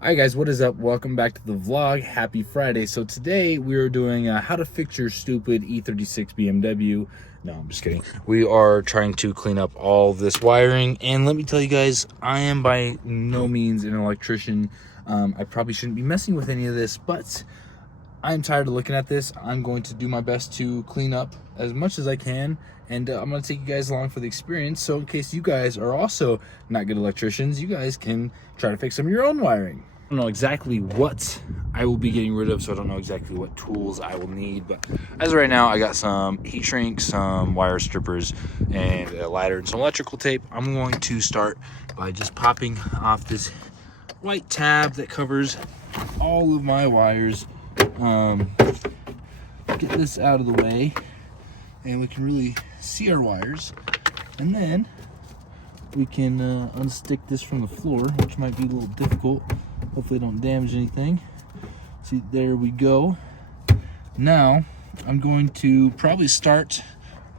Alright guys, what is up? Welcome back to the vlog. Happy Friday. So today we are doing how to fix your stupid E36 BMW. No, I'm just kidding. We are trying to clean up all this wiring, and let me tell you guys, I am by no means an electrician. I probably shouldn't be messing with any of this, but I'm tired of looking at this. I'm going to do my best to clean up as much as I can, and I'm going to take you guys along for the experience. So in case you guys are also not good electricians, you guys can try to fix some of your own wiring. I don't know exactly what I will be getting rid of, so I don't know exactly what tools I will need, but as of right now, I got some heat shrink, some wire strippers, and a lighter and some electrical tape. I'm going to start by just popping off this white tab that covers all of my wires. Get this out of the way, and we can really see our wires, and then we can unstick this from the floor, which might be a little difficult. Hopefully don't damage anything. See, there we go. Now I'm going to probably start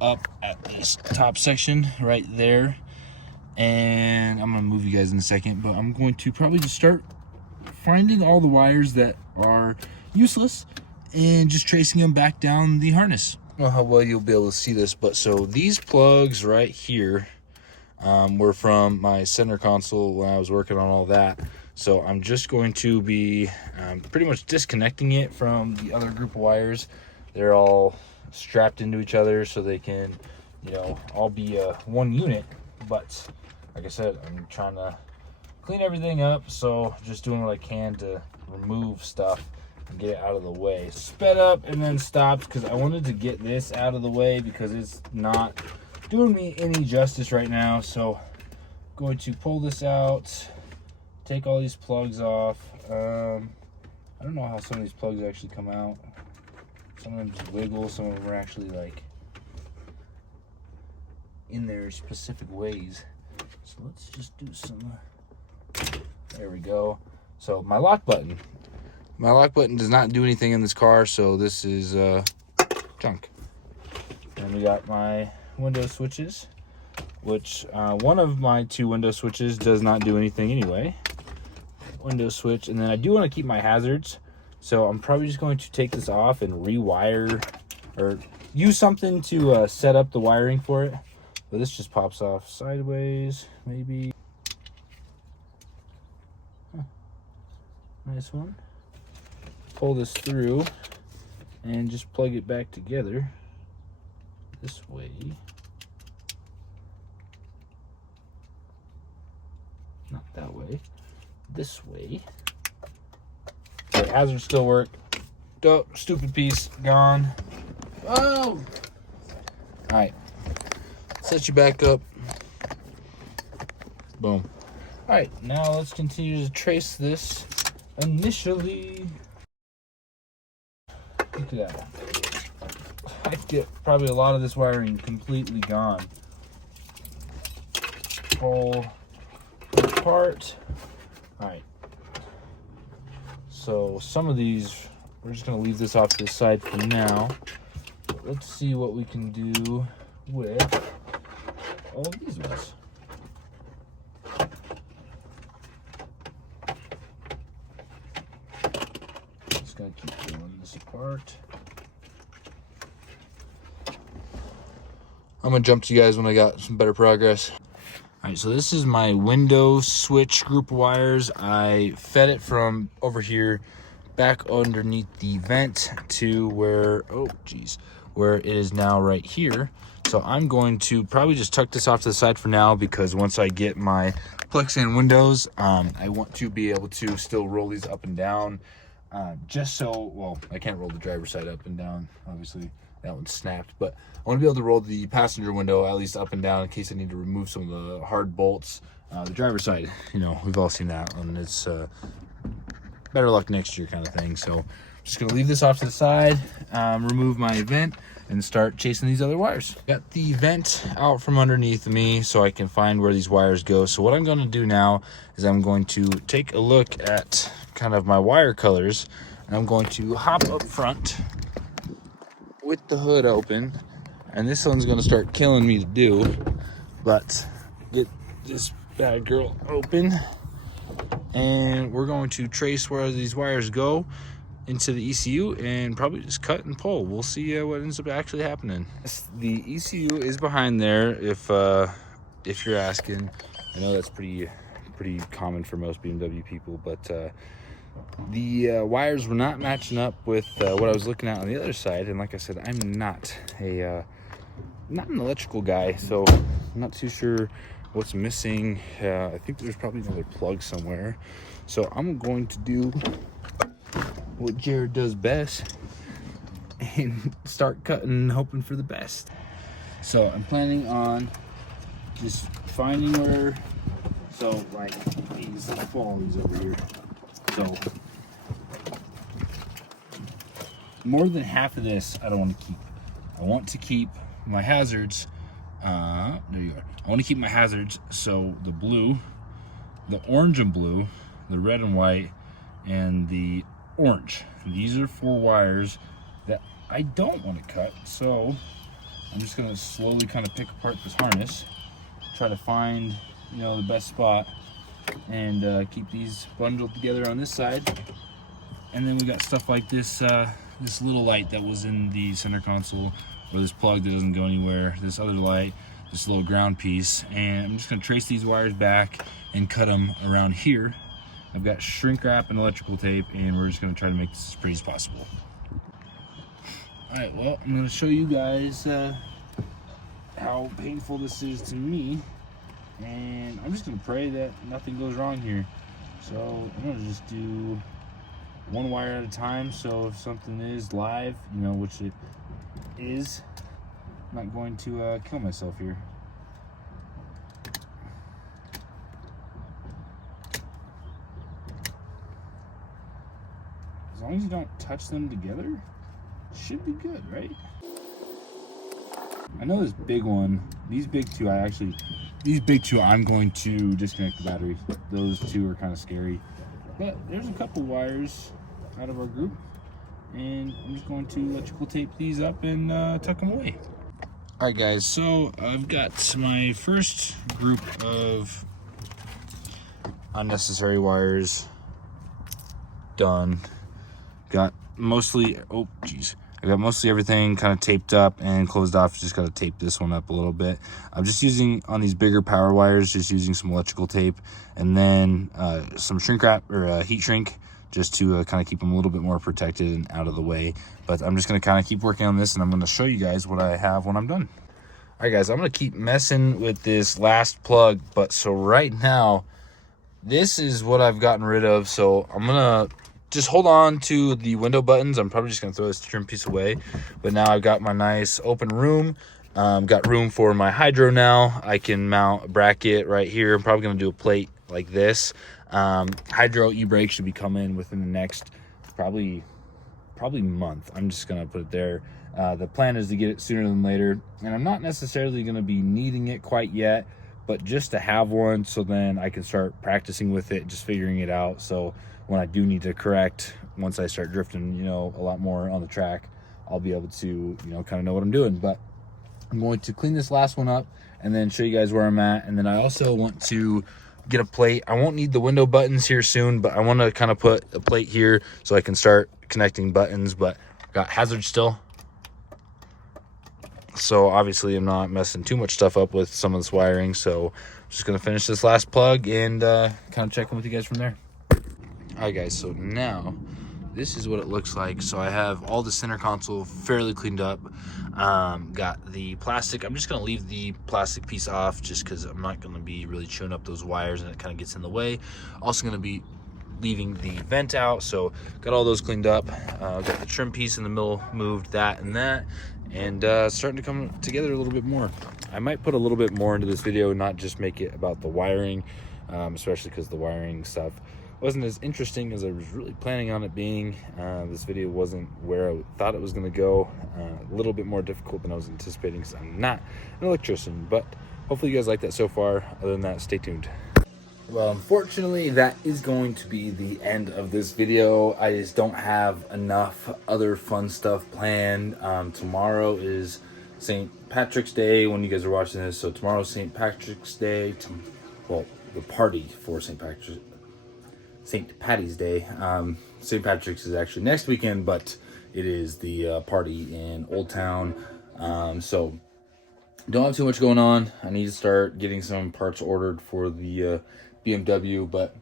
up at this top section right there, and I'm gonna move you guys in a second, but I'm going to probably just start finding all the wires that are useless and just tracing them back down the harness. I don't know how well you'll be able to see this, but so these plugs right here were from my center console when I was working on all that. So I'm just going to be pretty much disconnecting it from the other group of wires. They're all strapped into each other so they can, you know, all be one unit. But like I said, I'm trying to clean everything up, so just doing what I can to remove stuff and get it out of the way. Sped up and then stopped because I wanted to get this out of the way because it's not doing me any justice right now. So I'm going to pull this out, take all these plugs off. I don't know how some of these plugs actually come out. Some of them just wiggle, some of them are actually like in their specific ways. So let's just do some, there we go. So my lock button does not do anything in this car, so this is junk. And we got my window switches, which one of my two window switches does not do anything anyway. Window switch, and then I do want to keep my hazards, so I'm probably just going to take this off and rewire or use something to set up the wiring for it. But this just pops off sideways, maybe. Huh. Nice one. Pull this through and just plug it back together this way. Not that way. This way. Okay, hazards still work. Dope, stupid piece, gone. Oh! Alright. Set you back up. Boom. Alright, now let's continue to trace this initially. Look at that. I get probably a lot of this wiring completely gone. Pull apart. Alright, so some of these, we're just going to leave this off to the side for now. But let's see what we can do with all of these ones. Just going to keep pulling this apart. I'm going to jump to you guys when I got some better progress. All right, so this is my window switch group of wires. I fed it from over here back underneath the vent to where, oh geez, where it is now right here. So I'm going to probably just tuck this off to the side for now, because once I get my Plexan windows, I want to be able to still roll these up and down. Just so, well, I can't roll the driver's side up and down, obviously. That one snapped, but I want to be able to roll the passenger window at least up and down in case I need to remove some of the hard bolts. The driver's side, you know, we've all seen that, and it's better luck next year kind of thing. So I'm just going to leave this off to the side, remove my vent, and start chasing these other wires. Got the vent out from underneath me so I can find where these wires go. So what I'm going to do now is I'm going to take a look at kind of my wire colors, and I'm going to hop up front with the hood open, and this one's gonna start killing me to do, but get this bad girl open and we're going to trace where these wires go into the ECU and probably just cut and pull. We'll see what ends up actually happening. The ECU is behind there, if you're asking. I know that's pretty common for most BMW people, but the wires were not matching up with what I was looking at on the other side. And like I said, I'm not an electrical guy, so I'm not too sure what's missing. I think there's probably another plug somewhere, so I'm going to do what Jared does best and start cutting and hoping for the best. So I'm planning on just finding where, so like these, I pull all these over here. So more than half of this I don't want to keep. I want to keep my hazards. There you are. I want to keep my hazards. So the blue, the orange and blue, the red and white, and the orange. These are 4 wires that I don't want to cut. So I'm just gonna slowly kind of pick apart this harness, try to find, you know, the best spot, and keep these bundled together on this side. And then we got stuff like this this little light that was in the center console, or this plug that doesn't go anywhere, this other light, this little ground piece, and I'm just gonna trace these wires back and cut them around here. I've got shrink wrap and electrical tape, and we're just gonna try to make this as pretty as possible. All right, well, I'm gonna show you guys how painful this is to me, and I'm just gonna pray that nothing goes wrong here. So I'm gonna just do 1 wire at a time, so if something is live, you know, which it is, I'm not going to kill myself here. As long as you don't touch them together, it should be good, right? I know this big one, these big two I'm going to disconnect the batteries. Those 2 are kind of scary. But there's a couple wires out of our group, and I'm just going to electrical tape these up and tuck them away. All right, guys, so I've got my first group of unnecessary wires done. Got mostly, I got mostly everything kind of taped up and closed off. Just got to tape this one up a little bit. I'm just using, on these bigger power wires, just using some electrical tape, and then some shrink wrap, or heat shrink, just to kind of keep them a little bit more protected and out of the way. But I'm just going to kind of keep working on this, and I'm going to show you guys what I have when I'm done. All right, guys, I'm going to keep messing with this last plug, but so right now, this is what I've gotten rid of. So I'm going to just hold on to the window buttons. I'm probably just going to throw this trim piece away. But now I've got my nice open room. Got room for my hydro now. I can mount a bracket right here. I'm probably going to do a plate like this. Hydro e-brake should be coming within the next probably month. I'm just going to put it there. The plan is to get it sooner than later. And I'm not necessarily going to be needing it quite yet, but just to have one, so then I can start practicing with it, just figuring it out. So when I do need to correct, once I start drifting, you know, a lot more on the track, I'll be able to, you know, kind of know what I'm doing. But I'm going to clean this last one up and then show you guys where I'm at. And then I also want to get a plate. I won't need the window buttons here soon, but I want to kind of put a plate here so I can start connecting buttons. But got hazards still, so obviously I'm not messing too much stuff up with some of this wiring. So I'm just gonna finish this last plug and kind of check in with you guys from there. All right, guys, so now this is what it looks like. So I have all the center console fairly cleaned up. Got the plastic. I'm just gonna leave the plastic piece off just because I'm not gonna be really chewing up those wires and it kind of gets in the way. Also gonna be leaving the vent out, so got all those cleaned up. Got the trim piece in the middle moved, that and that, and starting to come together a little bit more. I might put a little bit more into this video, not just make it about the wiring, especially because the wiring stuff wasn't as interesting as I was really planning on it being. This video wasn't where I thought it was going to go. A little bit more difficult than I was anticipating because I'm not an electrician, but hopefully you guys like that so far. Other than that, stay tuned. Well, unfortunately, that is going to be the end of this video. I just don't have enough other fun stuff planned. Tomorrow is St. Patrick's Day when you guys are watching this. So tomorrow's St. Patrick's Day. Well, the party for St. Patrick's. St. Patty's Day. St. Patrick's is actually next weekend, but it is the party in Old Town. So don't have too much going on. I need to start getting some parts ordered for the BMW, but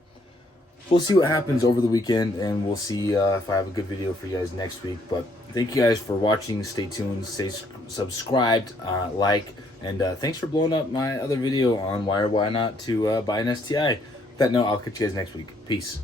we'll see what happens over the weekend, and we'll see if I have a good video for you guys next week. But thank you guys for watching. Stay tuned, stay subscribed, like, and thanks for blowing up my other video on why or why not to buy an STI. With that note, I'll catch you guys next week. Peace.